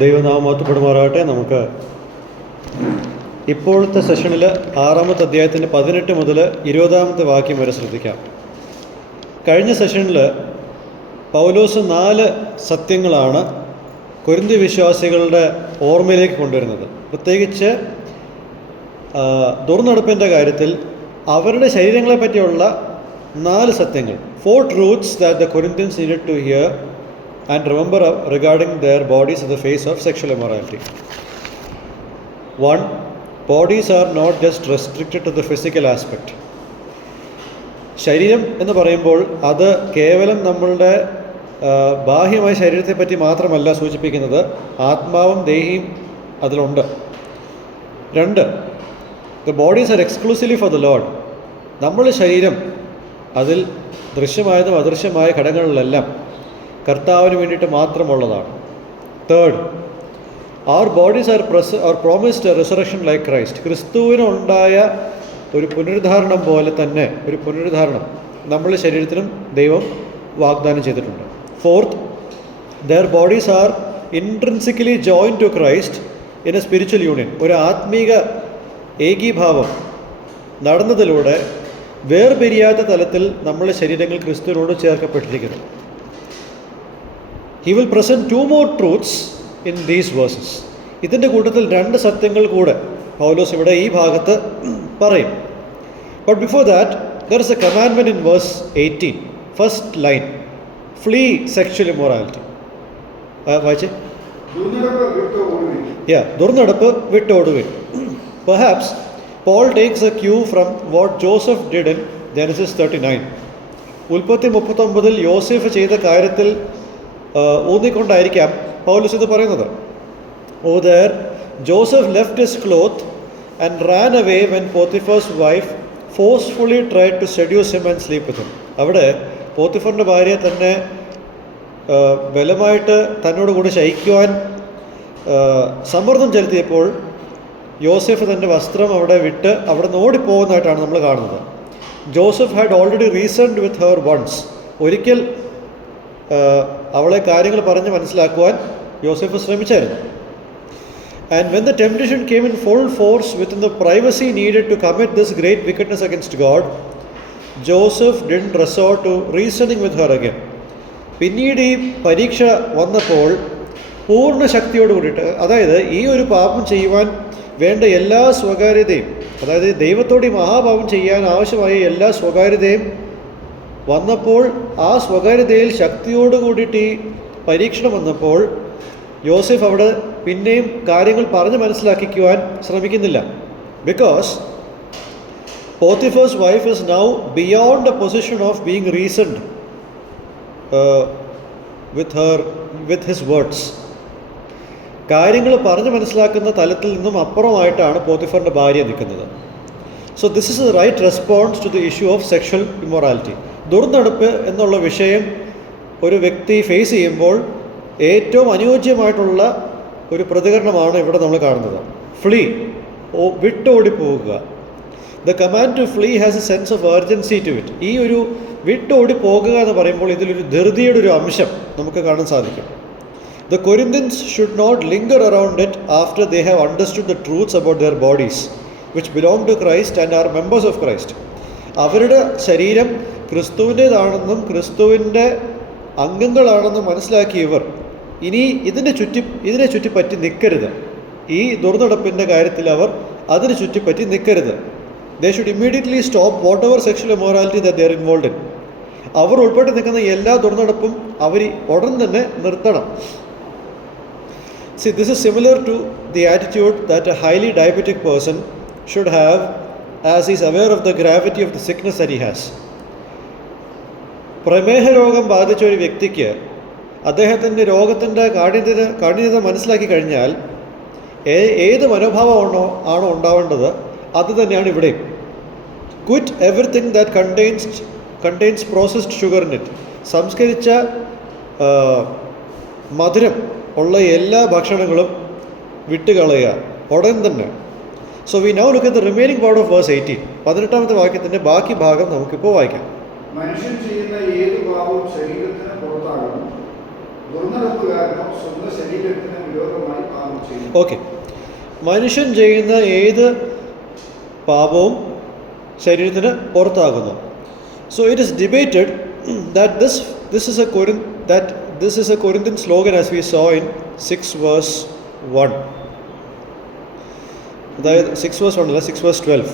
ദൈവനാമത്വപ്പെടുമാറാകട്ടെ. നമുക്ക് ഇപ്പോഴത്തെ സെഷനിൽ 6-ാമത്തെ അധ്യായത്തിൻ്റെ 18 മുതൽ 20-ാമത്തെ വാക്യം വരെ ശ്രദ്ധിക്കാം. കഴിഞ്ഞ സെഷനിൽ പൗലോസ് 4 സത്യങ്ങളാണ് കൊരിന്ത്യ വിശ്വാസികളുടെ ഓർമ്മയിലേക്ക് കൊണ്ടുവരുന്നത്. പ്രത്യേകിച്ച് ദുർനടപ്പിൻ്റെ കാര്യത്തിൽ അവരുടെ ശരീരങ്ങളെ പറ്റിയുള്ള 4 സത്യങ്ങൾ, 4 truths that the Corinthians needed to hear and remember regarding their bodies in the face of sexual immorality. 1. Bodies are not just restricted to the physical aspect. ശരീരം എന്ന് പറയുമ്പോൾ അത് കേവലം നമ്മളുടെ ബാഹ്യമായ ശരീരത്തെപ്പറ്റി മാത്രമല്ല സൂചിപ്പിക്കുന്നത്, ആത്മാവും ദേഹിയും അതിലുണ്ട്. 2. The bodies are exclusively for the Lord. നമ്മുടെ ശരീരം അതിൽ ദൃശ്യമായതും അദൃശ്യമായ ഘടകങ്ങളിലെല്ലാം കർത്താവിന് വേണ്ടിയിട്ട് മാത്രമുള്ളതാണ്. 3. Our bodies are promised a resurrection like Christ. ക്രിസ്തുവിനുണ്ടായ ഒരു പുനരുദ്ധാരണം പോലെ തന്നെ ഒരു പുനരുദ്ധാരണം നമ്മളുടെ ശരീരത്തിനും ദൈവം വാഗ്ദാനം ചെയ്തിട്ടുണ്ട്. 4. Their bodies are intrinsically joined to Christ in a spiritual union. ഒരു ആത്മീക ഏകീഭാവം നടന്നതിലൂടെ വേർപിരിയാത്ത തലത്തിൽ നമ്മളുടെ ശരീരങ്ങൾ ക്രിസ്തുവിനോട് ചേർക്കപ്പെട്ടിരിക്കുന്നു. He will present 2 more truths in these verses. ഇതിൻ്റെ കൂട്ടത്തിൽ 2 സത്യങ്ങൾ കൂടെ പൗലോസ് ഇവിടെ ഈ ഭാഗത്ത് പറയും. But before that, there is a commandment in verse 18, first line, flee sexual immorality. വായിച്ചേ. ദുർനടപ്പ് വിട്ടോടുവിൻ. Perhaps Paul takes a cue from what Joseph did in Genesis 39. ഉൽപ്പത്തി 39 യോസേഫ് ചെയ്ത കാര്യത്തിൽ ഊന്നിക്കൊണ്ടായിരിക്കാം പൗലോസ് ഇത് പറയുന്നത്. Oh, there Joseph left his cloth and ran away when Potiphar's wife forcefully tried to seduce him and sleep with him. അവിടെ പോത്തിഫറിൻ്റെ ഭാര്യയെ തന്നെ ബലമായിട്ട് തന്നോട് കൂടി ശയിക്കുവാൻ സമ്മർദ്ദം ചെലുത്തിയപ്പോൾ യോസെഫ് തൻ്റെ വസ്ത്രം അവിടെ വിട്ട് അവിടെ നിന്ന് ഓടിപ്പോകുന്നതായിട്ടാണ് നമ്മൾ കാണുന്നത്. Joseph had already reasoned with her once. ഒരിക്കൽ അവളെ കാര്യങ്ങൾ പറഞ്ഞ് മനസ്സിലാക്കുവാൻ യോസെഫ് ശ്രമിച്ചായിരുന്നു. And when the temptation came in full force within the privacy needed to commit this great wickedness against God, Joseph didn't resort to reasoning with her again. പിന്നീട് ഈ പരീക്ഷ വന്നപ്പോൾ പൂർണ്ണ ശക്തിയോട് കൂടിയിട്ട്, അതായത് ഈ ഒരു പാപം ചെയ്യുവാൻ വേണ്ട എല്ലാ സ്വകാര്യതയും, അതായത് ദൈവത്തോട് ഈ മഹാപാപം ചെയ്യാൻ ആവശ്യമായ എല്ലാ സ്വകാര്യതയും വന്നപ്പോൾ ആ സ്വകാര്യതയിൽ ശക്തിയോട് കൂടിയിട്ട് ഈ പരീക്ഷണം വന്നപ്പോൾ യോസെഫ് അവിടെ പിന്നെയും കാര്യങ്ങൾ പറഞ്ഞ് മനസ്സിലാക്കിക്കുവാൻ ശ്രമിക്കുന്നില്ല. Because Potiphar's wife is now beyond a position of being reasoned with his words. കാര്യങ്ങൾ പറഞ്ഞ് മനസ്സിലാക്കുന്ന തലത്തിൽ നിന്നും അപ്പുറമായിട്ടാണ് പോത്തിഫറിൻ്റെ ഭാര്യ നിൽക്കുന്നത്. So this is a right response to the issue of sexual immorality. ദുർനടപ്പ് എന്നുള്ള വിഷയം ഒരു വ്യക്തി ഫേസ് ചെയ്യുമ്പോൾ ഏറ്റവും അനുയോജ്യമായിട്ടുള്ള ഒരു പ്രതികരണമാണ് ഇവിടെ നമ്മൾ കാണുന്നത്. ഫ്ലീ, വിട്ടോടിപ്പോവുക. The command to flee has a sense of urgency to it. ഈ ഒരു വിട്ടോടി പോകുക എന്ന് പറയുമ്പോൾ ഇതിലൊരു ധൃതിയുടെ ഒരു അംശം നമുക്ക് കാണാൻ സാധിക്കും. The Corinthians should not linger around it after they have understood the truths about their bodies, which belong to Christ and are members of Christ. അവരുടെ ശരീരം ക്രിസ്തുവിൻ്റേതാണെന്നും ക്രിസ്തുവിൻ്റെ അംഗങ്ങളാണെന്നും മനസ്സിലാക്കിയവർ ഇനി ഇതിനെ ചുറ്റിപ്പറ്റി നിൽക്കരുത്. ഈ ദുർനടപ്പിൻ്റെ കാര്യത്തിൽ അവർ അതിന് ചുറ്റിപ്പറ്റി നിൽക്കരുത്. They should immediately stop whatever sexual immorality that they are involved in. അവർ ഉൾപ്പെട്ട് നിൽക്കുന്ന എല്ലാ ദുർനടപ്പും അവർ ഉടൻ തന്നെ നിർത്തണം. See, this is similar to the attitude that a highly diabetic person should have as he is aware of the gravity of the sickness that he has. പ്രമേഹ രോഗം ബാധിച്ച ഒരു വ്യക്തിക്ക് അദ്ദേഹത്തിൻ്റെ രോഗത്തിൻ്റെ കാഠിന്യത മനസ്സിലാക്കി കഴിഞ്ഞാൽ ഏത് മനോഭാവമാണോ ഉണ്ടാവേണ്ടത് അത് തന്നെയാണ് ഇവിടെയും. Quit everything that contains processed sugar in it. സംസ്കരിച്ച മധുരം ഉള്ള എല്ലാ ഭക്ഷണങ്ങളും വിട്ടുകളയുക ഉടൻ തന്നെ. So we now look at the remaining part of verse 18. 18-ാമത്തെ വാക്യത്തിൻ്റെ ബാക്കി ഭാഗം നമുക്കിപ്പോൾ വായിക്കാം. മനുഷ്യൻ ചെയ്യുന്ന ഏത് പാപവും ശരീരത്തിന് പുറത്താകുന്നു. ദുർനടപ്പുകാരനോ സ്വന്തം ശരീരത്തിന് വിരോധമായി ചെയ്യുന്നത്? ഓക്കെ, മനുഷ്യൻ ചെയ്യുന്ന ഏത് പാപവും ശരീരത്തിന് പുറത്താകുന്നു. So it is debated that this is a Corinthian slogan as we saw in 6 verse 1. അതായത് 6 verse 1 അല്ല, 6 verse 12.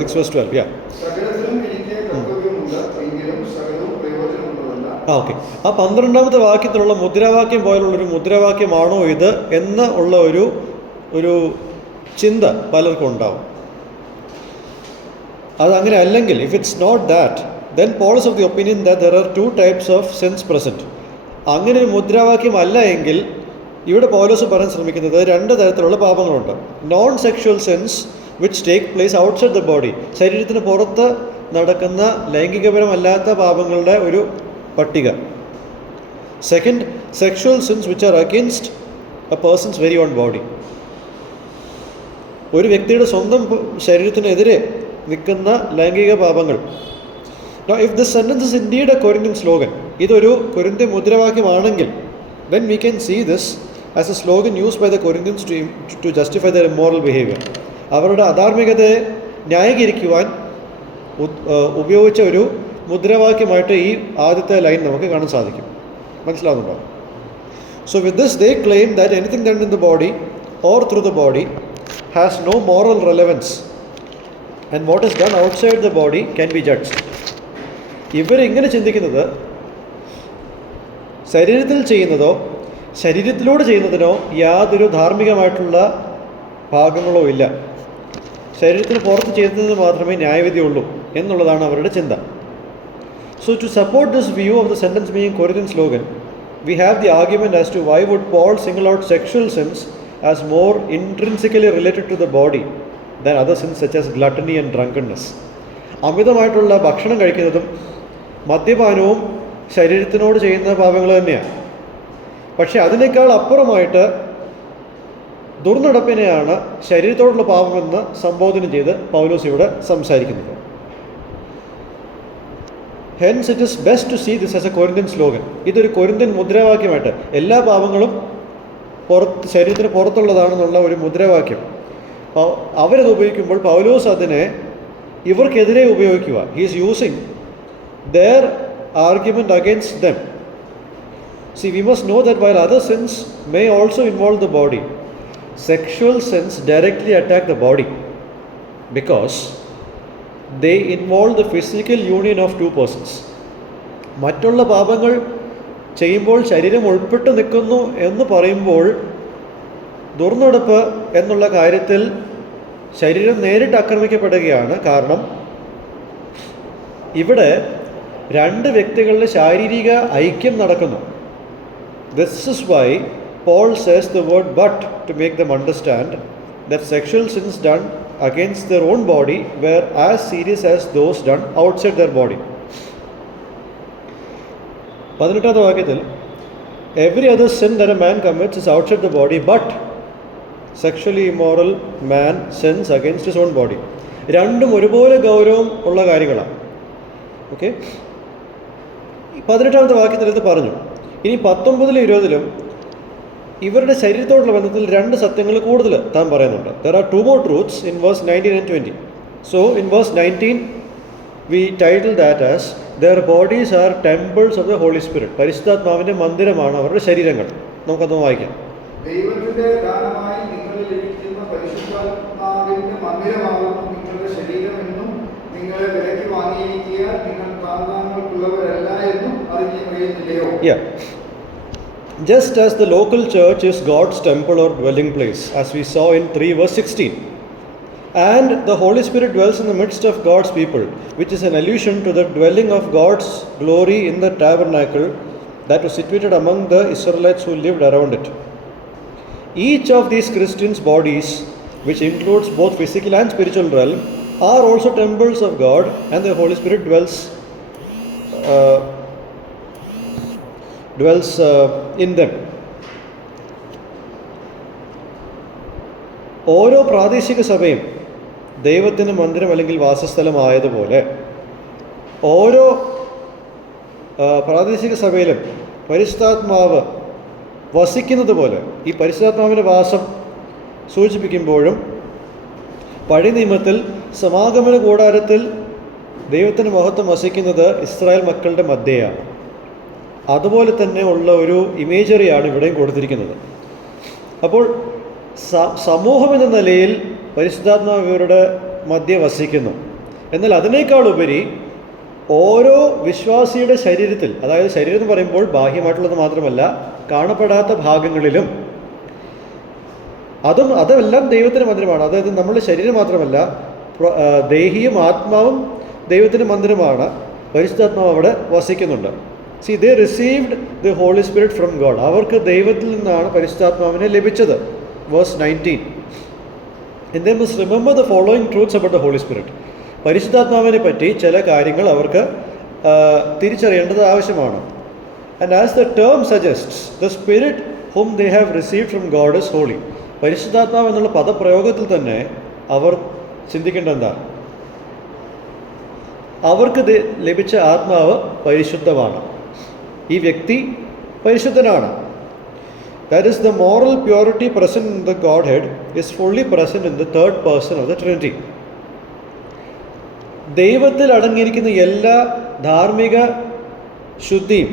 6 verse 12, yeah. സകലത്തിലും എനിക്ക് കർത്തവ്യമുണ്ട്, എങ്കിലും സകലവും പ്രയോജനമുള്ളതല്ല. ഓക്കെ, ആ 12ാമത്തെ വാക്യത്തിലുള്ള മുദ്രാവാക്യം പോലുള്ളൊരു മുദ്രാവാക്യമാണോ ഇത് എന്ന് ഉള്ള ഒരു ചിന്ത പലർക്കും ഉണ്ടാവും. അതങ്ങനെ അല്ലെങ്കിൽ, if it's not that, then Paul is of the opinion that there are 2 types of sins present. അങ്ങനെ ഒരു മുദ്രാവാക്യം അല്ല എങ്കിൽ ഇവിടെ പൗലോസ് പറയാൻ ശ്രമിക്കുന്നത് 2 തരത്തിലുള്ള പാപങ്ങളുണ്ട്. Non sexual sins which take place outside the body, ശരീരത്തിന് പുറത്ത് നടക്കുന്ന ലൈംഗികപരമല്ലാത്ത പാപങ്ങളുടെ ഒരു പട്ടിക. Second, sexual sins which are against a person's very own body, ഒരു വ്യക്തിയുടെ സ്വന്തം ശരീരത്തിനെതിരെ നിൽക്കുന്ന ലൈംഗിക പാപങ്ങൾ. Now, if this sentence is indeed a Corinthian slogan, ഇതൊരു Corinthian മുദ്രാവാക്യമാണെങ്കിൽ, then we can see this as a slogan used by the Corinthians to justify their immoral behavior. അവരുടെ അധാർമികതയെ ന്യായീകരിക്കുവാൻ ഉപയോഗിച്ച ഒരു മുദ്രാവാക്യമായിട്ട് ഈ ആദ്യത്തെ ലൈൻ നമുക്ക് കാണാൻ സാധിക്കും. മനസ്സിലാവുന്നുണ്ടോ? So with this they claim that anything done in the body or through the body has no moral relevance, and what is done outside the body can be judged. ഇവരിങ്ങനെ ചിന്തിക്കുന്നത് ശരീരത്തിൽ ചെയ്യുന്നതോ ശരീരത്തിലൂടെ ചെയ്യുന്നതിനോ യാതൊരു ധാർമ്മികമായിട്ടുള്ള ഭാഗങ്ങളോ ഇല്ല, ശരീരത്തിന് പുറത്ത് ചെയ്യുന്നതിന് മാത്രമേ ന്യായവിധിയുള്ളൂ എന്നുള്ളതാണ് അവരുടെ ചിന്ത. So to support this view of the sentence being Corinthian slogan, we have the argument as to why would Paul single out sexual sins as more intrinsically related to the body than other sins such as gluttony and drunkenness. അമിതമായിട്ടുള്ള ഭക്ഷണം കഴിക്കുന്നതും മദ്യപാനവും ശരീരത്തിനോട് ചെയ്യുന്ന പാപങ്ങൾ തന്നെയാണ്. പക്ഷെ അതിനേക്കാൾ അപ്പുറമായിട്ട് ദുർനടപ്പിനെയാണ് ശരീരത്തോടുള്ള പാപമെന്ന് സംബോധന ചെയ്ത് പൗലോസ് ഇവിടെ സംസാരിക്കുന്നത്. Hence it is best to see this as a Corinthian slogan. ഇതൊരു കൊരിന്ത്യൻ മുദ്രാവാക്യമായിട്ട്, എല്ലാ പാപങ്ങളും ശരീരത്തിന് പുറത്തുള്ളതാണെന്നുള്ള ഒരു മുദ്രാവാക്യം അവരത് ഉപയോഗിക്കുമ്പോൾ പൗലോസ് അതിനെ ഇവർക്കെതിരെ ഉപയോഗിക്കുക. He is using their argument against them. See, we must know that while other sins may also involve the body, sexual sins directly attack the body because they involve the physical union of 2 persons. മറ്റുള്ള പാപങ്ങൾ ചെയ്യുമ്പോൾ ശരീരം ഉൾപ്പെട്ട് നിൽക്കുന്നു എന്ന് പറയുമ്പോൾ ദുർനടപ്പ് എന്നുള്ള കാര്യത്തിൽ ശരീരം നേരിട്ട് ആക്രമിക്കപ്പെടുകയാണ്. കാരണം ഇവിടെ 2 വ്യക്തികളുടെ ശാരീരിക ഐക്യം നടക്കുന്നു. This is why Paul says the word but to make them understand that sexual sins done against their own body were as serious as those done outside their body. 18ാമത്തെ വാക്യത്തിൽ every other sin that a man commits is outside the body, but sexually immoral man sins against his own body. രണ്ടും ഒരുപോലെ ഗൗരവം ഉള്ള കാര്യങ്ങളാണ്. Okay, 18ാമത്തെ വാക്യത്തിൽ ഇത് പറഞ്ഞു. ഇനി 19ലും 20ലും ഇവരുടെ ശരീരത്തോടുള്ള ബന്ധത്തിൽ 2 സത്യങ്ങൾ കൂടുതൽ താൻ പറയുന്നുണ്ട്. There are 2 more truths in verse 19 and 20. So in verse 19 we title that as their bodies are temples of the Holy Spirit. പരിശുദ്ധാത്മാവിൻ്റെ മന്ദിരമാണ് അവരുടെ ശരീരങ്ങൾ. നമുക്കത് വായിക്കാം. ദൈവത്തിന്റെ ദാനമായി നിങ്ങളിൽ ലഭിക്കുന്ന പരിശുദ്ധാത്മാവിന്റെ മന്ദിരമാകുന്നു നിങ്ങളുടെ ശരീരമെന്നും നിങ്ങളെ വിലയ്ക്ക് വാങ്ങിയിരിക്കാൻ നിങ്ങൾ താന്താങ്ങൾക്കുള്ളവരല്ല എന്നും അറിയുന്നില്ലയോ? Yeah. Just as the local church is God's temple or dwelling place, as we saw in 3 verse 16, and the Holy Spirit dwells in the midst of God's people, which is an allusion to the dwelling of God's glory in the tabernacle that was situated among the Israelites who lived around it. Each of these Christians' bodies, which includes both physical and spiritual realm, are also temples of God, and the Holy Spirit dwells in them. ഓരോ പ്രാദേശിക സഭയും ദൈവത്തിന് മന്ദിരം അല്ലെങ്കിൽ വാസസ്ഥലമായതുപോലെ ഓരോ പ്രാദേശിക സഭയിലും പരിശുദ്ധാത്മാവ് വസിക്കുന്നത് പോലെ ഈ പരിശുദ്ധാത്മാവിൻ്റെ വാസം സൂചിപ്പിക്കുമ്പോഴും പഴയ നിയമത്തിൽ സമാഗമന കൂടാരത്തിൽ ദൈവത്തിൻ്റെ മഹത്വം വസിക്കുന്നത് ഇസ്രായേൽ മക്കളുടെ മധ്യയാണ്. അതുപോലെ തന്നെ ഉള്ള ഒരു ഇമേജറിയാണ് ഇവിടെയും കൊടുത്തിരിക്കുന്നത്. അപ്പോൾ സമൂഹം എന്ന നിലയിൽ പരിശുദ്ധാത്മാവ് ഇവരുടെ മധ്യ വസിക്കുന്നു. എന്നാൽ അതിനേക്കാൾ ഉപരി ഓരോ വിശ്വാസിയുടെ ശരീരത്തിൽ, അതായത് ശരീരം എന്ന് പറയുമ്പോൾ ബാഹ്യമായിട്ടുള്ളത് മാത്രമല്ല, കാണപ്പെടാത്ത ഭാഗങ്ങളിലും അതെല്ലാം ദൈവത്തിൻ്റെ മന്ദിരമാണ്. അതായത് നമ്മുടെ ശരീരം മാത്രമല്ല, ദേഹിയും ആത്മാവും ദൈവത്തിൻ്റെ മന്ദിരമാണ്. പരിശുദ്ധാത്മാവ് അവിടെ വസിക്കുന്നുണ്ട്. See, they received the Holy Spirit from God. അവർക്ക് ദൈവത്തിൽ നിന്നാണ് പരിശുദ്ധാത്മാവിനെ ലഭിച്ചത്. Verse 19. And they must remember the following truths about the Holy Spirit. പരിശുദ്ധാത്മാവിനെ പറ്റി ചില കാര്യങ്ങൾ അവർക്ക് തിരിച്ചറിയേണ്ടത് ആവശ്യമാണ്. And as the term suggests, the Spirit whom they have received from God is holy. പരിശുദ്ധാത്മാവ് എന്നുള്ള പദപ്രയോഗത്തിൽ തന്നെ അവർ ചിന്തിക്കേണ്ടത് എന്താ? അവർക്ക് ലഭിച്ച ആത്മാവ് പരിശുദ്ധമാണ്. ഈ വ്യക്തി പരിശുദ്ധനാണ്. That is, the moral purity present in the Godhead is fully present in the third person of the Trinity. ദൈവത്തിൽ അടങ്ങിയിരിക്കുന്ന എല്ലാ ധാർമ്മിക ശുദ്ധിയും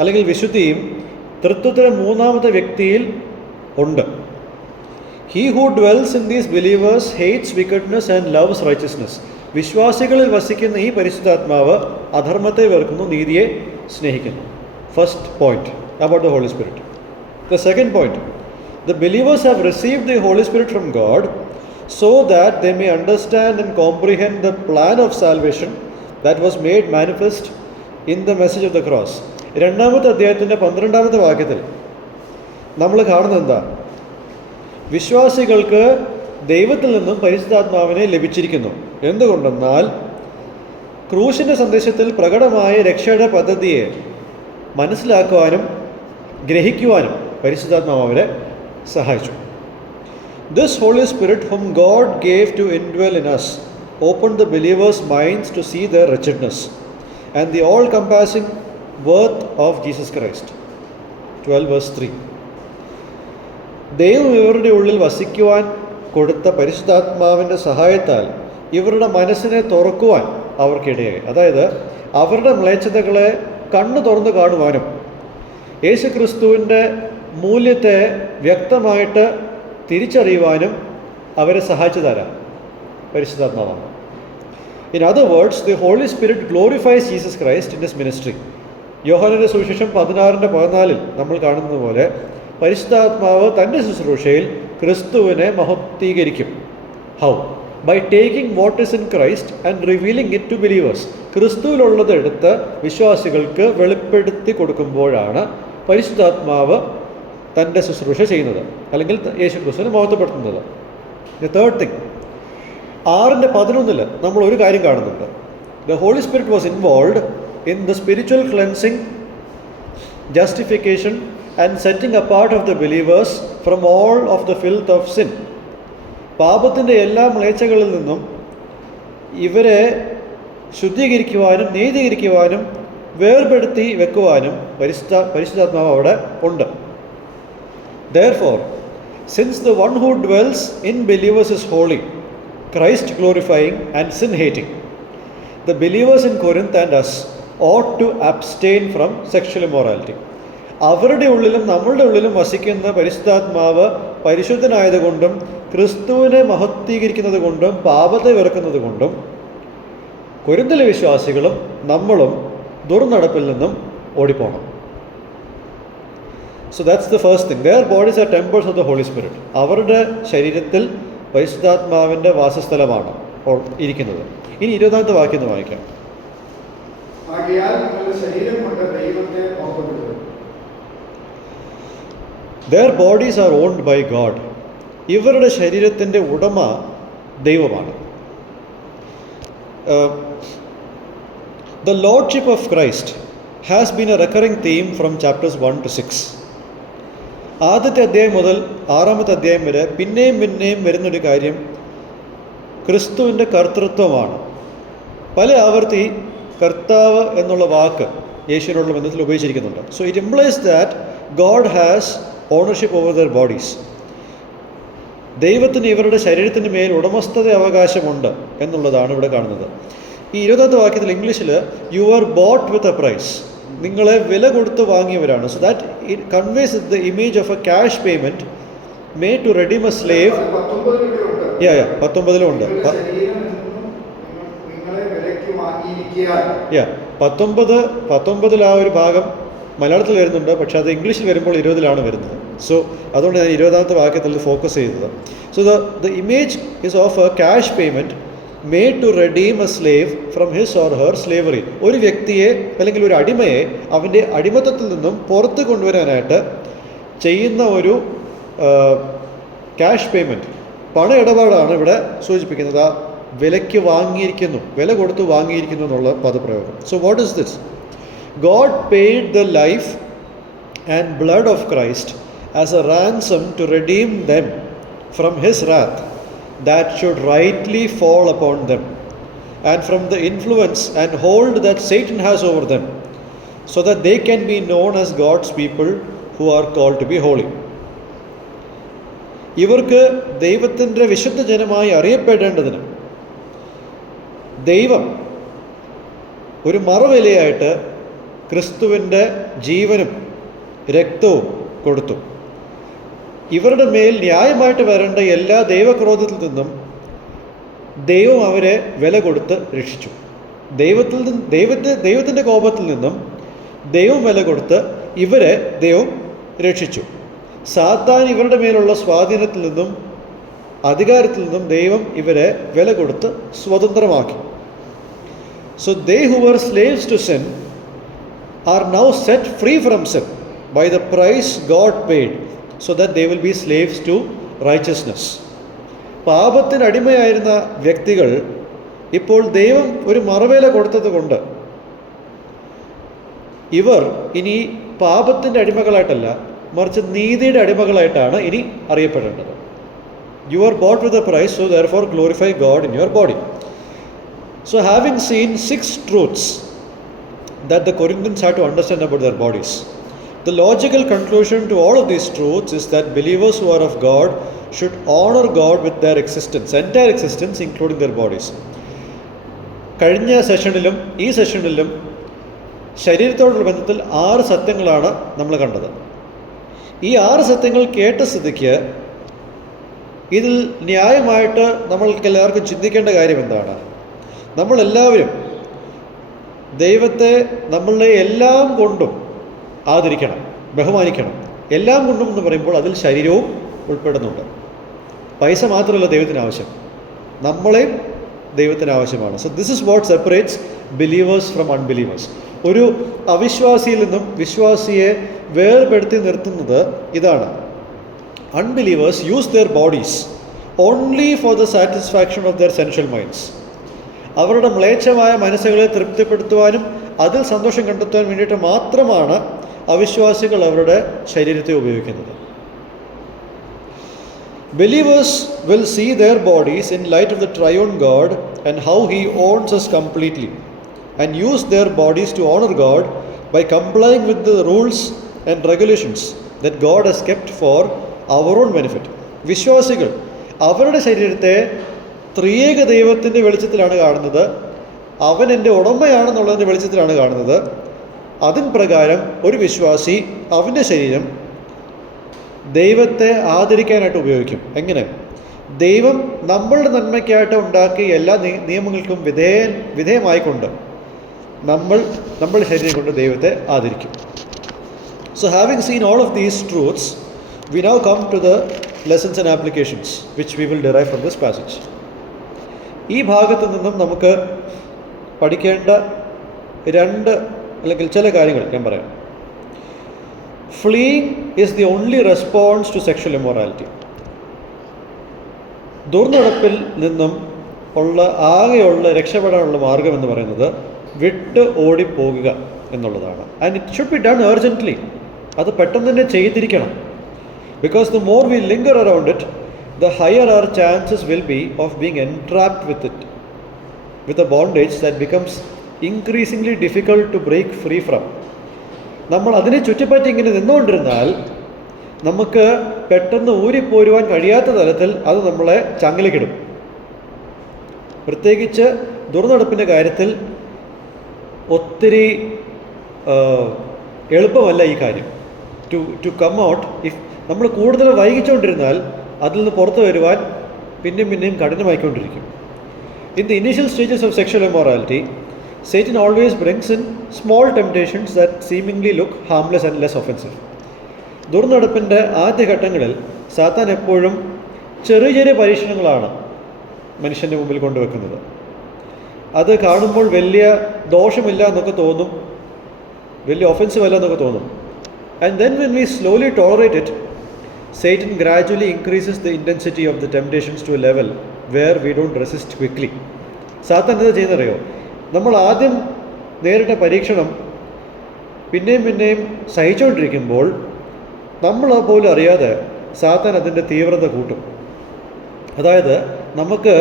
അല്ലെങ്കിൽ വിശുദ്ധിയും തൃത്വത്തിലെ മൂന്നാമത്തെ വ്യക്തിയിൽ ഉണ്ട്. He who dwells in these believers hates wickedness and loves righteousness. വിശ്വാസികളിൽ വസിക്കുന്ന ഈ പരിശുദ്ധാത്മാവ് അധർമ്മത്തെ വെറുക്കുന്നു, നീതിയെ സ്നേഹിക്കുന്നു. First point about the Holy Spirit. The second point, the believers have received the Holy Spirit from God so that they may understand and comprehend the plan of salvation that was made manifest in the message of the cross. രണ്ടാമത്തെ അധ്യായത്തിൻ്റെ 12-ാമത്തെ വാക്യത്തിൽ നമ്മൾ കാണുന്നത് എന്താ? വിശ്വാസികൾക്ക് ദൈവത്തിൽ നിന്നും പരിശുദ്ധാത്മാവിനെ ലഭിച്ചിരിക്കുന്നു. എന്തുകൊണ്ടെന്നാൽ ക്രൂശിൻ്റെ സന്ദേശത്തിൽ പ്രകടമായ രക്ഷയുടെ പദ്ധതിയെ മനസ്സിലാക്കുവാനും ഗ്രഹിക്കുവാനും പരിശുദ്ധാത്മാവ് അവരെ സഹായിച്ചു. This Holy Spirit whom God gave to indwell in us opened the believers' minds to see their wretchedness and the all-compassing worth of Jesus Christ. 12 verse 3. ദൈവം ഇവരുടെ ഉള്ളിൽ വസിക്കുവാൻ കൊടുത്ത പരിശുദ്ധാത്മാവിൻ്റെ സഹായത്താൽ ഇവരുടെ മനസ്സിനെ തുറക്കുവാൻ അവർക്കിടയായി. അതായത് അവരുടെ മ്ലേച്ഛതകളെ കണ്ണു തുറന്നു കാണുവാനും യേശുക്രിസ്തുവിൻ്റെ മൂല്യത്തെ വ്യക്തമായിട്ട് തിരിച്ചറിയുവാനും അവരെ സഹായിച്ചതാരാ? പരിശുദ്ധാത്മാവാണ്. In other words, the Holy Spirit glorifies Jesus Christ in his ministry. യോഹന്നാന്റെ സുവിശേഷം 16:14 നമ്മൾ കാണുന്നത് പോലെ പരിശുദ്ധാത്മാവ് തൻ്റെ ശുശ്രൂഷയിൽ ക്രിസ്തുവിനെ മഹത്വീകരിക്കും. How? By taking what is in Christ and revealing it to believers. ക്രിസ്തുവിലുള്ളത് എടുത്ത് വിശ്വാസികൾക്ക് വെളിപ്പെടുത്തി കൊടുക്കുമ്പോഴാണ് പരിശുദ്ധാത്മാവ് തൻ്റെ ശുശ്രൂഷ ചെയ്യുന്നത്, അല്ലെങ്കിൽ യേശു ക്രിസ്തുവിനെ മഹത്വപ്പെടുത്തുന്നത്. ദ തേർഡ് തിങ്, 6:11 നമ്മൾ ഒരു കാര്യം കാണുന്നുണ്ട്. The Holy Spirit was involved in the spiritual cleansing, justification and setting apart of the believers from all of the filth of sin. പാപത്തിൻ്റെ എല്ലാ മ്ലേച്ഛകളിൽ നിന്നും ഇവരെ ശുദ്ധീകരിക്കുവാനും നീതീകരിക്കുവാനും വേർപെടുത്തി വെക്കുവാനും പരിശുദ്ധാത്മാവ് അവിടെ ഉണ്ട്. Therefore, since the one who dwells in believers is holy, Christ glorifying and sin hating, the believers in Corinth and us ought to abstain from sexual immorality. അവരുടെ ഉള്ളിലും നമ്മളുടെ ഉള്ളിലും വസിക്കുന്ന പരിശുദ്ധാത്മാവ് പരിശുദ്ധനായതുകൊണ്ടും ക്രിസ്തുവിനെ മഹത്വീകരിക്കുന്നത് കൊണ്ടും പാപത്തെ വെറുക്കുന്നത് കൊണ്ടും കൊരിന്തിലെ വിശ്വാസികളും നമ്മളും ദുർനടപ്പിൽ നിന്നും ഓടിപ്പോണം. So that's the first thing. Their bodies are temples of the Holy Spirit. അവരുടെ ശരീരത്തിൽ പരിശുദ്ധാത്മാവിൻ്റെ വാസസ്ഥലമാണ് ഇരിക്കുന്നത്. ഇനി 20-ാമത്തെ വാക്യം ഒന്ന് വായിക്കാം. Their bodies are owned by God. ഇവരുടെ ശരീരത്തിൻ്റെ ഉടമ ദൈവമാണ്. The Lordship of Christ has been a recurring theme from chapters 1 to 6. ആദ്യത്തെ അധ്യായം മുതൽ 6-ാമത്തെ അധ്യായം വരെ പിന്നെയും വരുന്നൊരു കാര്യം ക്രിസ്തുവിൻ്റെ കർത്തൃത്വമാണ്. പല ആവർത്തി കർത്താവ് എന്നുള്ള വാക്ക് യേശുവിനോടുള്ള ബന്ധത്തിൽ ഉപയോഗിച്ചിരിക്കുന്നുണ്ട്. So it implies that God has ownership over their bodies. ദൈവത്തിന് ഇവരുടെ ശരീരത്തിന് മേൽ ഉടമസ്ഥത അവകാശമുണ്ട് എന്നുള്ളതാണ് ഇവിടെ കാണുന്നത്. ഈ 20ാമത്തെ വാക്യത്തിൽ ഇംഗ്ലീഷിൽ you are bought with a price, നിങ്ങളെ വില കൊടുത്ത് വാങ്ങിയവരാണ്. So that it conveys the image of a cash payment made to redeem a slave. 19 ഉണ്ട്. 19 ആ ഒരു ഭാഗം മലയാളത്തിൽ വരുന്നുണ്ട്, പക്ഷെ അത് ഇംഗ്ലീഷിൽ വരുമ്പോൾ 20 വരുന്നത്. സോ അതുകൊണ്ട് ഞാൻ 20ാമത്തെ വാക്യത്തിൽ ഫോക്കസ് ചെയ്തത്. So the image is of a cash payment made to redeem a slave from his or her slavery. ഒരു വ്യക്തിയെ അല്ലെങ്കിൽ ഒരു അടിമയെ അവൻ്റെ അടിമത്തത്തിൽ നിന്നും പുറത്ത് കൊണ്ടുവരാനായിട്ട് ചെയ്യുന്ന ഒരു ക്യാഷ് പേയ്മെൻറ്റ്, പണ ഇടപാടാണ് ഇവിടെ സൂചിപ്പിക്കുന്നത്. ആ വിലയ്ക്ക് വാങ്ങിയിരിക്കുന്നു, വില കൊടുത്ത് വാങ്ങിയിരിക്കുന്നു എന്നുള്ള പദപ്രയോഗം. So what is this? God paid the life and blood of Christ as a ransom to redeem them from his wrath that should rightly fall upon them, and from the influence and hold that Satan has over them, so that they can be known as God's people who are called to be holy. ഇവർക്ക് ദൈവത്തിൻ്റെ വിശുദ്ധ ജനമായി അറിയപ്പെടേണ്ടതിന് ദൈവം ഒരു മറുവിലയായിട്ട് ക്രിസ്തുവിൻ്റെ ജീവനും രക്തവും കൊടുത്തു. ഇവരുടെ മേൽ ന്യായമായിട്ട് വരേണ്ട എല്ലാ ദൈവക്രോധത്തിൽ നിന്നും ദൈവം അവരെ വില കൊടുത്ത് രക്ഷിച്ചു. ദൈവത്തിൻ്റെ കോപത്തിൽ നിന്നും ദൈവം വില കൊടുത്ത് ഇവരെ ദൈവം രക്ഷിച്ചു. സാത്താൻ ഇവരുടെ മേലുള്ള സ്വാധീനത്തിൽ നിന്നും അധികാരത്തിൽ നിന്നും ദൈവം ഇവരെ വില കൊടുത്ത് സ്വതന്ത്രമാക്കി. So they who were slaves to sin are now set free from sin by the price God paid, so that they will be slaves to righteousness. പാപത്തിന് അടിമയായിരുന്ന വ്യക്തികൾ ഇപ്പോൾ ദൈവം ഒരു മറുവില കൊടുത്തത് കൊണ്ട് ഇവർ ഇനി പാപത്തിൻ്റെ അടിമകളായിട്ടല്ല, മറിച്ച് നീതിയുടെ അടിമകളായിട്ടാണ് ഇനി അറിയപ്പെടേണ്ടത്. You are bought with a price, so therefore glorify God in your body. So having seen 6 truths that the Corinthians had to understand about their bodies, the logical conclusion to all of these truths is that believers who are of God should honor God with their existence, entire existence, including their bodies. കഴിഞ്ഞ സെഷനിലും ഈ സെഷനിലും ശരീരത്തോടുള്ള ബന്ധത്തിൽ 6 സത്യങ്ങളാണ് നമ്മൾ കണ്ടത്. ഈ 6 സത്യങ്ങൾ കേട്ട സ്ഥിതിക്ക് ഇതിൽ ന്യായമായിട്ട് നമ്മൾക്ക് എല്ലാവർക്കും ചിന്തിക്കേണ്ട കാര്യം എന്താണ്? നമ്മളെല്ലാവരും ദൈവത്തെ നമ്മളുടെ എല്ലാം കൊണ്ടും ആദരിക്കണം, ബഹുമാനിക്കണം. എല്ലാം കൊണ്ടും എന്ന് പറയുമ്പോൾ അതിൽ ശരീരവും ഉൾപ്പെടുന്നുണ്ട്. പൈസ മാത്രമല്ല ദൈവത്തിന് ആവശ്യം, നമ്മളെയും ദൈവത്തിന് ആവശ്യമാണ്. So this is what separates believers from unbelievers. ഒരു അവിശ്വാസിയിൽ നിന്നും വിശ്വാസിയെ വേർപെടുത്തി നിർത്തുന്നത് ഇതാണ്. Unbelievers use their bodies only for the satisfaction of their sensual minds. അവരുടെ മ്ലേച്ഛമായ മനസ്സുകളെ തൃപ്തിപ്പെടുത്തുവാനും അതിൽ സന്തോഷം കണ്ടെത്തുവാൻ വേണ്ടിയിട്ട് മാത്രമാണ് അവിശ്വാസികൾ അവരുടെ ശരീരത്തെ ഉപയോഗിക്കുന്നത്. Believers will see their bodies in light of the triune God and how He owns us completely, and use their bodies to honor God by complying with the rules and regulations that God has kept for our own benefit. വിശ്വാസികൾ അവരുടെ ശരീരത്തെ ത്രിയേക ദൈവത്തിൻ്റെ വെളിച്ചത്തിലാണ് കാണുന്നത്. അവൻ എൻ്റെ ഉടമയാണെന്നുള്ളതിൻ്റെ വെളിച്ചത്തിലാണ് കാണുന്നത്. അതിൻ പ്രകാരം ഒരു വിശ്വാസി അവൻ്റെ ശരീരം ദൈവത്തെ ആദരിക്കാനായിട്ട് ഉപയോഗിക്കും. എങ്ങനെ? ദൈവം നമ്മളുടെ നന്മയ്ക്കായിട്ട് ഉണ്ടാക്കിയ എല്ലാ നിയമങ്ങൾക്കും വിധേയമായിക്കൊണ്ട് നമ്മളുടെ ശരീരം കൊണ്ട് ദൈവത്തെ ആദരിക്കും. So having seen all of these truths, we now come to the lessons and applications which we will derive from this passage. ഈ ഭാഗത്തു നിന്നും നമുക്ക് പഠിക്കേണ്ട 2 അല്ലെങ്കിൽ ചില കാര്യങ്ങൾ ഞാൻ പറയാം. Fleeing is the only response to sexual immorality. ദുർനടപ്പിൽ നിന്നും ആകെയുള്ള രക്ഷപ്പെടാനുള്ള മാർഗം എന്ന് പറയുന്നത് വിട്ട് ഓടിപ്പോകുക എന്നുള്ളതാണ്. And it should be done urgently. അത് പെട്ടെന്ന് തന്നെ ചെയ്തിരിക്കണം. Because the more we linger around it, the higher our chances will be of being entrapped with it, with a bondage that becomes increasingly difficult to break free from. നമ്മൾ അതിനെ ചുറ്റിപ്പറ്റി ഇങ്ങനെ നിന്നുകൊണ്ടിരുന്നാൽ നമുക്ക് പെട്ടെന്ന് ഊരിപ്പോരുവാൻ കഴിയാത്ത തരത്തിൽ അത് നമ്മളെ ചങ്ങലക്കിടും. പ്രത്യേകിച്ച് ദുർനടപ്പിൻ്റെ കാര്യത്തിൽ ഒത്തിരി എളുപ്പമല്ല ഈ കാര്യം. ടു കം ഔട്ട്, ഇഫ് നമ്മൾ കൂടുതൽ വൈകിച്ചുകൊണ്ടിരുന്നാൽ അതിൽ നിന്ന് പുറത്തു വരുവാൻ പിന്നെയും കഠിനമായിക്കൊണ്ടിരിക്കും. In the initial stages of sexual immorality, Satan always brings in small temptations that seemingly look harmless and less offensive. ദുർനടപ്പിൻ്റെ ആദ്യഘട്ടങ്ങളിൽ സാത്താൻ എപ്പോഴും ചെറിയ ചെറിയ പരീക്ഷണങ്ങളാണ് മനുഷ്യൻ്റെ മുമ്പിൽ കൊണ്ടുവെക്കുന്നത്. അത് കാണുമ്പോൾ വലിയ ദോഷമില്ല എന്നൊക്കെ തോന്നും, വലിയ ഒഫൻസീവ് അല്ല എന്നൊക്കെ തോന്നും. And then when we slowly tolerate it, Satan gradually increases the intensity of the temptations to a level where we don't resist quickly. സാത്താൻ എന്താ ചെയ്യുന്നറിയോ? നമ്മൾ ആദ്യം നേരിട്ട പരീക്ഷണം പിന്നെയും സഹിച്ചുകൊണ്ടിരിക്കുമ്പോൾ നമ്മൾ പോലും അറിയാതെ സാത്താൻ അതിൻ്റെ തീവ്രത കൂട്ടും. അതായത് നമുക്ക്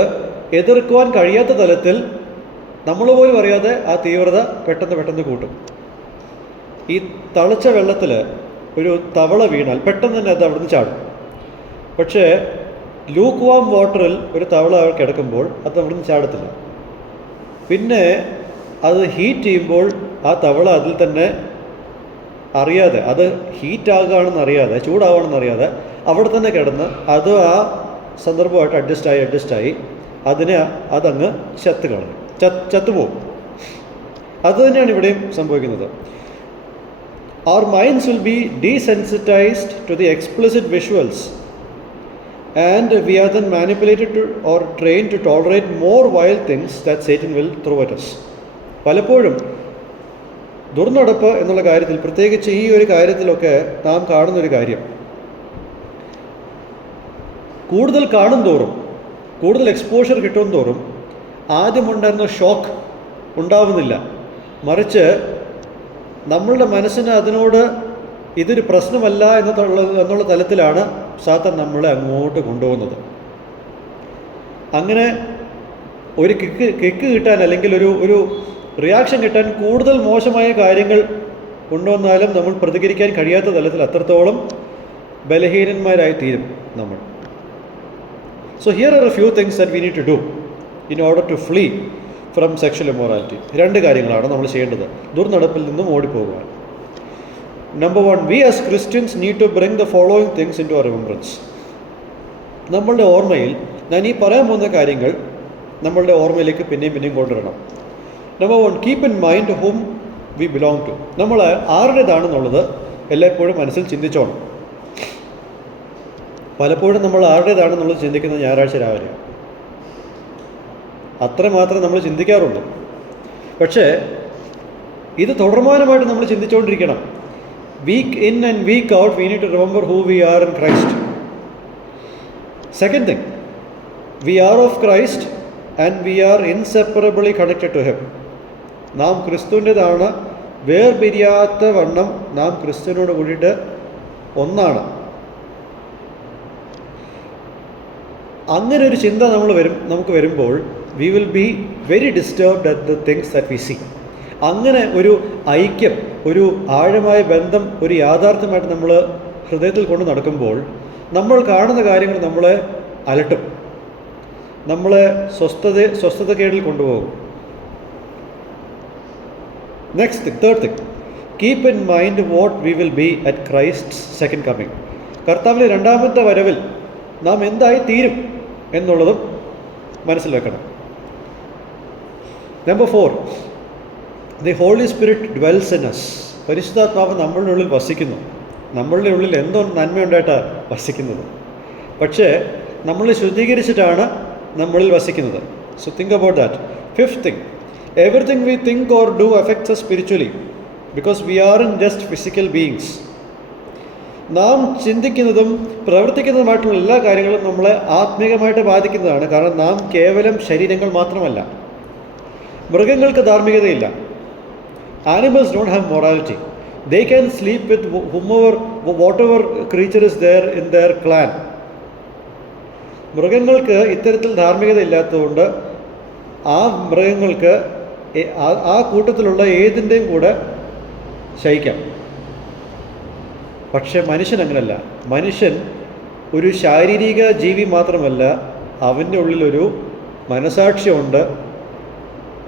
എതിർക്കുവാൻ കഴിയാത്ത തലത്തിൽ നമ്മൾ പോലും അറിയാതെ ആ തീവ്രത പെട്ടെന്ന് കൂട്ടും. ഈ തളിച്ച വെള്ളത്തിൽ ഒരു തവള വീണാൽ പെട്ടെന്ന് തന്നെ അത് അവിടുന്ന് ചാടും. പക്ഷേ ലൂക്ക് വാം വാട്ടറിൽ ഒരു തവള കിടക്കുമ്പോൾ അത് അവിടുന്ന് ചാടത്തില്ല. പിന്നെ അത് ഹീറ്റ് ചെയ്യുമ്പോൾ ആ തവള അതിൽ തന്നെ അറിയാതെ, അത് ഹീറ്റാകുകയാണെന്ന് അറിയാതെ, ചൂടാവുകയാണെന്നറിയാതെ അവിടെ തന്നെ കിടന്ന് അത് ആ സന്ദർഭമായിട്ട് അഡ്ജസ്റ്റായി അതങ്ങ് ചത്തുപോകും. അതുതന്നെയാണ് ഇവിടെയും സംഭവിക്കുന്നത്. Our minds will be desensitized to the explicit visuals, and we are then manipulated to or trained to tolerate more vile things that Satan will throw at us. പലപ്പോഴും ദുർനടപ്പ് എന്നുള്ള കാര്യത്തിൽ, പ്രത്യേകിച്ച് ഈ ഒരു കാര്യത്തിലൊക്കെ നാം കാണുന്നൊരു കാര്യം, കൂടുതൽ കാണും തോറും, കൂടുതൽ എക്സ്പോഷർ കിട്ടും തോറും ആദ്യമുണ്ടായിരുന്ന ഷോക്ക് ഉണ്ടാവുന്നില്ല. മറിച്ച് നമ്മളുടെ മനസ്സിന് അതിനോട് ഇതൊരു പ്രശ്നമല്ല എന്നുള്ള തലത്തിലാണ് സാത്താൻ നമ്മളെ അങ്ങോട്ട് കൊണ്ടുപോകുന്നത്. അങ്ങനെ ഒരു കിക്ക് കിട്ടാൻ, അല്ലെങ്കിൽ ഒരു റിയാക്ഷൻ കിട്ടാൻ കൂടുതൽ മോശമായ കാര്യങ്ങൾ കൊണ്ടുവന്നാലും നമ്മൾ പ്രതികരിക്കാൻ കഴിയാത്ത തലത്തിൽ അത്രത്തോളം ബലഹീനന്മാരായി തീരും നമ്മൾ. So here are a few things that we need to do in order to flee from sexual immorality. 2 കാര്യങ്ങളാണ് നമ്മൾ ചെയ്യേണ്ടത് ദുർനടപ്പിൽ നിന്നും ഓടിപ്പോകുവാൻ. Number 1, we as Christians need to bring the following things into our remembrance. നമ്മളുടെ ഓർമ്മയിൽ, ഞാൻ ഈ പറയാൻ പോകുന്ന കാര്യങ്ങൾ നമ്മളുടെ ഓർമ്മയിലേക്ക് പിന്നെയും കൊണ്ടുവരണം. Number 1, keep in mind whom we belong to. നമ്മൾ ആരുടേതാണെന്നുള്ളത് എല്ലായ്പ്പോഴും മനസ്സിൽ ചിന്തിച്ചോണം. പലപ്പോഴും നമ്മൾ ആരുടേതാണെന്നുള്ളത് ചിന്തിക്കുന്നത് ഞായറാഴ്ച രാവിലെയാണ്. അത്രമാത്രം നമ്മൾ ചിന്തിക്കാറുള്ളൂ. പക്ഷേ ഇത് തുടർമാനമായിട്ട് നമ്മൾ ചിന്തിച്ചുകൊണ്ടിരിക്കണം. Week in and week out we need to remember who we are in Christ. Second thing, we are of Christ and we are inseparably connected to him. നാം ക്രിസ്തുവിൻ്റെതാണ്, വേർപിരിയാത്ത വണ്ണം നാം ക്രിസ്തുവിനോട് കൂടിയിട്ട് ഒന്നാണ്. അങ്ങനെ ഒരു ചിന്ത നമുക്ക് വരുമ്പോൾ we will be very disturbed at the things that we see. അങ്ങനെ ഒരു ഐക്യം, ഒരു ആഴമായ ബന്ധം, ഒരു യാഥാർത്ഥ്യമായിട്ട് നമ്മൾ ഹൃദയത്തിൽ കൊണ്ട് നടക്കുമ്പോൾ നമ്മൾ കാണുന്ന കാര്യങ്ങൾ നമ്മളെ അലട്ടും, നമ്മളെ സ്വസ്ഥതക്കേടിൽ കൊണ്ടുപോകും. Next thing, third thing, keep in mind what we will be at Christ's second coming. കർത്താവിൻ്റെ രണ്ടാമത്തെ വരവിൽ നാം എന്തായി തീരും എന്നുള്ളതും മനസ്സിൽ വെക്കണം. Number 4, the Holy Spirit dwells in us. പരിശുദ്ധാത്മാവ് നമ്മളുടെ ഉള്ളിൽ വസിക്കുന്നു. നമ്മളുടെ ഉള്ളിൽ എന്തോ നന്മയുണ്ടായിട്ടാണ് വസിക്കുന്നത്. പക്ഷേ നമ്മൾ ശുദ്ധീകരിച്ചിട്ടാണ് നമ്മളിൽ വസിക്കുന്നത്. So think about that. Fifth thing, everything we think or do affects us spiritually because we aren't just physical beings. നാം ചിന്തിക്കുന്നതും പ്രവർത്തിക്കുന്നതുമായിട്ടുള്ള എല്ലാ കാര്യങ്ങളും നമ്മളെ ആത്മീകമായിട്ട് ബാധിക്കുന്നതാണ്. കാരണം നാം കേവലം ശരീരങ്ങൾ മാത്രമല്ല. മൃഗങ്ങൾക്ക് ധാർമ്മികതയില്ല. Animals don't have morality. They can sleep with whatever creature is there in their clan. മൃഗങ്ങൾക്ക് ഇത്തരത്തിൽ ധാർമ്മികത ഇല്ലാത്തതുകൊണ്ട് ആ മൃഗങ്ങൾക്ക് ആ കൂട്ടത്തിലുള്ള ഏതിൻ്റെയും കൂടെ ശയിക്കാം. പക്ഷേ മനുഷ്യൻ അങ്ങനല്ല. മനുഷ്യൻ ഒരു ശാരീരിക ജീവി മാത്രമല്ല, അവൻ്റെ ഉള്ളിലൊരു മനസാക്ഷിയുണ്ട്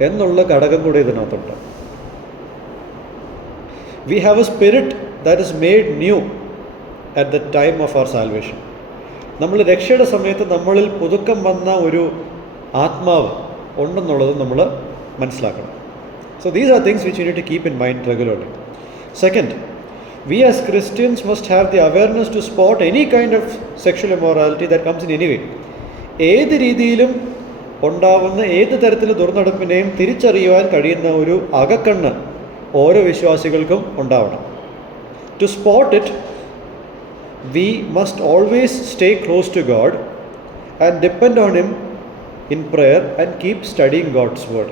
എന്നുള്ള ഘടകം കൂടെ ഇതിനകത്തുണ്ട്. We have a spirit that is made new at the time of our salvation. നമ്മൾ രക്ഷയുടെ സമയത്ത് നമ്മളിൽ പുതുക്കം വന്ന ഒരു ആത്മാവ് ഉണ്ടെന്നുള്ളത് നമ്മൾ മനസ്സിലാക്കണം. So these are things which you need to keep in mind regularly. Second, we as Christians must have the awareness to spot any kind of sexual immorality that comes in any way. ഏത് രീതിയിലും ഉണ്ടാവുന്ന ഏത് തരത്തിലുള്ള ദുർനടപ്പിനെയും തിരിച്ചറിയുവാൻ കഴിയുന്ന ഒരു അകക്കണ്ണ് ഓരോ വിശ്വാസികൾക്കും ഉണ്ടാവണം. To spot it, we must always stay close to God and depend on Him in prayer and keep studying God's word.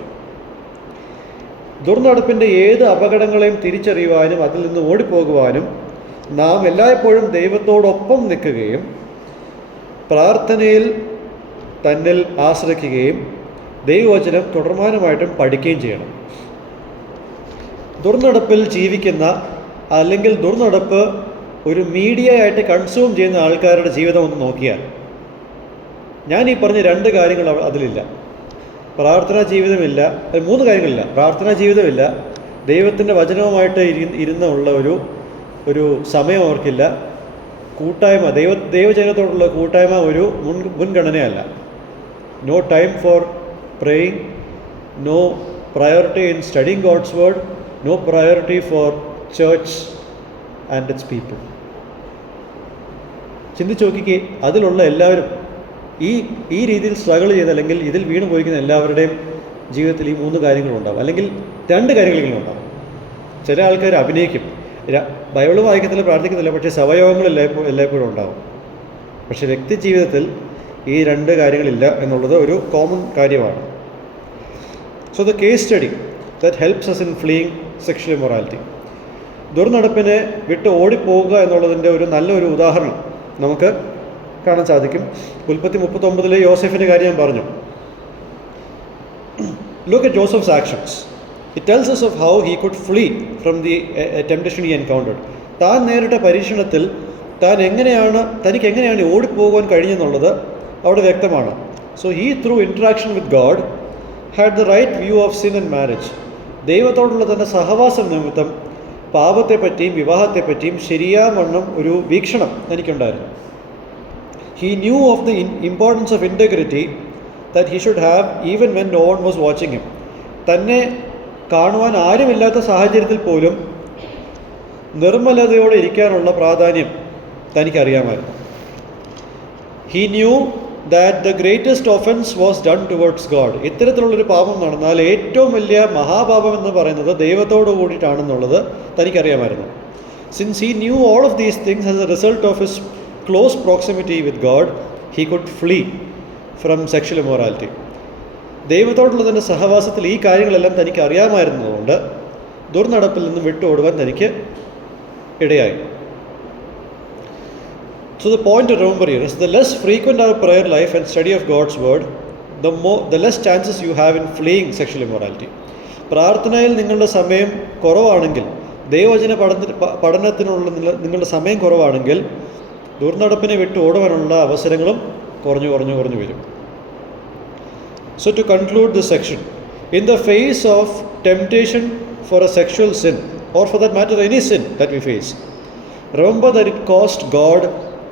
ദുർനടപ്പിൻ്റെ ഏത് അപകടങ്ങളെയും തിരിച്ചറിയുവാനും അതിൽ നിന്ന് ഓടിപ്പോകുവാനും നാം എല്ലായ്പ്പോഴും ദൈവത്തോടൊപ്പം നിൽക്കുകയും പ്രാർത്ഥനയിൽ തന്നിൽ ആശ്രയിക്കുകയും ദൈവവചനം തുടർമാനമായിട്ടും പഠിക്കുകയും ചെയ്യണം. ദുർനടപ്പിൽ ജീവിക്കുന്ന അല്ലെങ്കിൽ ദുർനടപ്പ് ഒരു മീഡിയ ആയിട്ട് കൺസ്യൂം ചെയ്യുന്ന ആൾക്കാരുടെ ജീവിതം ഒന്ന് നോക്കിയാൽ ഞാൻ ഈ പറഞ്ഞ രണ്ട് കാര്യങ്ങൾ അതിലില്ല. പ്രാർത്ഥനാ ജീവിതമില്ല, 3 കാര്യങ്ങളില്ല. പ്രാർത്ഥനാ ജീവിതമില്ല, ദൈവത്തിൻ്റെ വചനവുമായിട്ട് ഇരുന്നുള്ള ഒരു സമയം അവർക്കില്ല, കൂട്ടായ്മ ദൈവജനത്തോടുള്ള കൂട്ടായ്മ ഒരു മുൻഗണനയല്ല. No time for praying, no priority in studying God's word, no priority for church and its people. ചിന്തിച്ച് നോക്കിക്കേ, അതിലുള്ള എല്ലാവരും ഈ രീതിയിൽ സ്ട്രഗിൾ ചെയ്ത് അല്ലെങ്കിൽ ഇതിൽ വീണ് പോയിരിക്കുന്ന എല്ലാവരുടെയും ജീവിതത്തിൽ ഈ 3 കാര്യങ്ങളുണ്ടാവും, അല്ലെങ്കിൽ 2 കാര്യങ്ങളെങ്കിലും ഉണ്ടാവും. ചില ആൾക്കാർ അഭിനയിക്കും, ബൈബിൾ വായിക്കത്തില്ല, പ്രാർത്ഥിക്കുന്നില്ല, പക്ഷേ സവയവങ്ങൾ എല്ലായ്പ്പോഴും ഉണ്ടാവും. പക്ഷേ വ്യക്തി ജീവിതത്തിൽ ഈ 2 കാര്യങ്ങളില്ല എന്നുള്ളത് ഒരു കോമൺ കാര്യമാണ്. So the case study that helps us in fleeing sexual immorality. ദുർനടപ്പിനെ വിട്ട് ഓടിപ്പോവുക എന്നുള്ളതിൻ്റെ നല്ലൊരു ഉദാഹരണം നമുക്ക് കാണാൻ സാധിക്കും. ഉൽപ്പത്തി 39 യോസെഫിൻ്റെ കാര്യം ഞാൻ പറഞ്ഞു. Look at Joseph's actions. It tells us of how he could flee from the temptation he encountered. താൻ നേരിട്ട പരീക്ഷണത്തിൽ തനിക്ക് എങ്ങനെയാണ് ഓടിപ്പോകാൻ കഴിഞ്ഞെന്നുള്ളത് അവിടെ വ്യക്തമാണ്. So he through interaction with God had the right view of sin and marriage. ദൈവത്തോടുള്ള തൻ്റെ സഹവാസം നിമിത്തം പാപത്തെപ്പറ്റിയും വിവാഹത്തെപ്പറ്റിയും ശരിയാവണ്ണം ഒരു വീക്ഷണം തനിക്കുണ്ടായിരുന്നു. He knew of the importance of integrity that he should have even when no one was watching him. തന്നെ കാണുവാൻ ആരുമില്ലാത്ത സാഹചര്യത്തിൽ പോലും നിർമ്മലതയോടെ ഇരിക്കാനുള്ള പ്രാധാന്യം തനിക്കറിയാമായിരുന്നു. He knew that the greatest offense was done towards God. ഇത്തരത്തിലുള്ളൊരു പാപം നടന്നാൽ ഏറ്റവും വലിയ മഹാപാപം എന്ന് പറയുന്നത് ദൈവത്തോട് കൂടിയിട്ടാണെന്നുള്ളത് തനിക്കറിയാമായിരുന്നു. Since he knew all of these things as a result of his close proximity with God, he could flee from sexual immorality. ദൈവത്തോടുള്ള തൻ്റെ സഹവാസത്തിൽ ഈ കാര്യങ്ങളെല്ലാം തനിക്ക് അറിയാമായിരുന്നതുകൊണ്ട് ദുർനടപ്പിൽ നിന്ന് വിട്ടോടുവാൻ തനിക്ക് ഇടയായി. So the point to remember here is the less frequent our prayer life and study of God's word, the less chances you have in fleeing sexual immorality. പ്രാർത്ഥനയിൽ നിങ്ങളുടെ സമയം കുറവാണെങ്കിൽ, ദൈവവചന പഠനത്തിനുള്ള നിങ്ങളുടെ സമയം കുറവാണെങ്കിൽ ദുർനടപ്പിനെ വിട്ട് ഓടുവാനുള്ള അവസരങ്ങളും കുറഞ്ഞു വരും. So to conclude this section, in the face of temptation for a sexual sin, or for that matter any sin that we face, remember that it cost God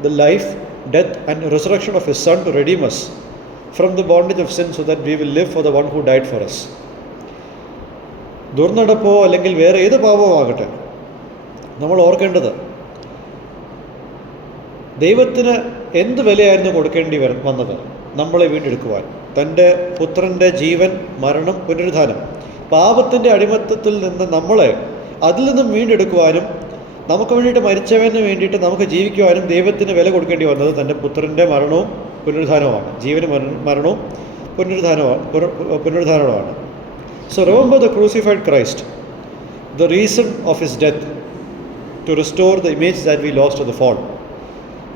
the life, death and resurrection of His Son to redeem us from the bondage of sin so that we will live for the one who died for us. ദുർനടപ്പോ അല്ലെങ്കിൽ വേറെ ഏത് പാപമോ ആകട്ടെ, നമ്മൾ ഓർക്കേണ്ടത് ദൈവത്തിന് എന്ത് വിലയായിരുന്നു കൊടുക്കേണ്ടി വന്നത് നമ്മളെ വീണ്ടെടുക്കുവാൻ. തൻ്റെ പുത്രൻ്റെ ജീവൻ, മരണം, പുനരുദ്ധാനം, പാപത്തിൻ്റെ അടിമത്തത്തിൽ നിന്ന് നമ്മളെ അതിൽ നിന്നും വീണ്ടെടുക്കുവാനും നമുക്ക് വേണ്ടിയിട്ട് മരിച്ചവന് വേണ്ടിയിട്ട് നമുക്ക് ജീവിക്കുവാനും ദൈവത്തിന് വില കൊടുക്കേണ്ടി വന്നത് തൻ്റെ പുത്രൻ്റെ മരണവും പുനരുദ്ധാനവുമാണ്. ജീവന് മരണവും പുനരുദ്ധാനവുമാണ്. So remember the crucified Christ, the reason of His death to restore the image that we lost at the fall.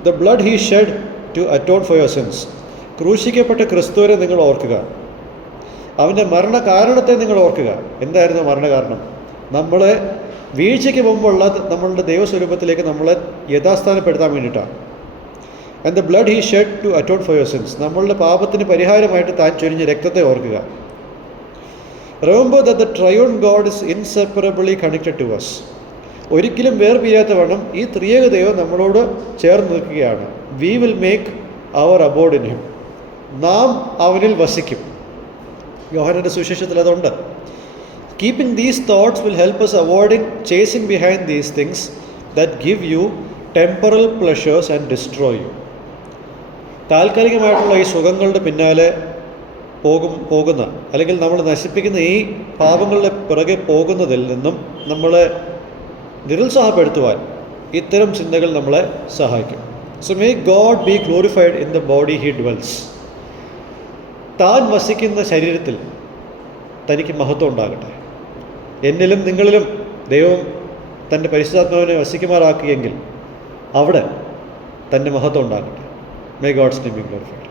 The blood He shed to atone for your sins. ക്രൂശിക്കപ്പെട്ട ക്രിസ്തുവിനെ നിങ്ങൾ ഓർക്കുക. അവൻ്റെ മരണകാരണത്തെ നിങ്ങൾ ഓർക്കുക. എന്തായിരുന്നു മരണകാരണം? നമ്മളെ വീഴ്ചയ്ക്ക് മുമ്പുള്ള നമ്മളുടെ ദൈവസ്വരൂപത്തിലേക്ക് നമ്മളെ യഥാസ്ഥാനപ്പെടുത്താൻ വേണ്ടിയിട്ടാണ്. And the blood he shed to atone for your sins, നമ്മളുടെ പാപത്തിന് പരിഹാരമായിട്ട് താൻ ചൊരിഞ്ഞ രക്തത്തെ ഓർക്കുക. Remember that the triune God is inseparably connected to us. ഒരിക്കലും വേർപിരിയാത്ത വണ്ണം ഈ ത്രിയേക ദൈവം നമ്മളോട് ചേർന്ന് നിൽക്കുകയാണ്. We will make our abode in him, നാം അവനിൽ വസിക്കും. യോഹന്നാന്റെ സുവിശേഷത്തിൽ അതുണ്ട്. Keeping these thoughts will help us avoiding chasing behind these things that give you temporal pleasures and destroy you. താൽക്കാലികമായിട്ടുള്ള ഈ സുഖങ്ങളുടെ പിന്നാലെ പോകുന്ന അല്ലെങ്കിൽ നമ്മൾ നശിപ്പിക്കുന്ന ഈ പാപങ്ങളുടെ പിറകെ പോകുന്നതിൽ നിന്നും നമ്മളെ നിരുത്സാഹപ്പെടുത്തുവാൻ ഇത്തരം ചിന്തകൾ നമ്മളെ സഹായിക്കും. So may God B glorified in the body he dwells. താൻ വസിക്കുന്ന ശരീരത്തിൽ തനിക്ക് മഹത്വം ഉണ്ടാകട്ടെ. എന്നിലും നിങ്ങളിലും ദൈവം തൻ്റെ പരിശുദ്ധാത്മാവിനെ വസിക്കുമാറാക്കിയെങ്കിൽ അവിടെ തൻ്റെ മഹത്വം ഉണ്ടാകട്ടെ. May God's name B glorified.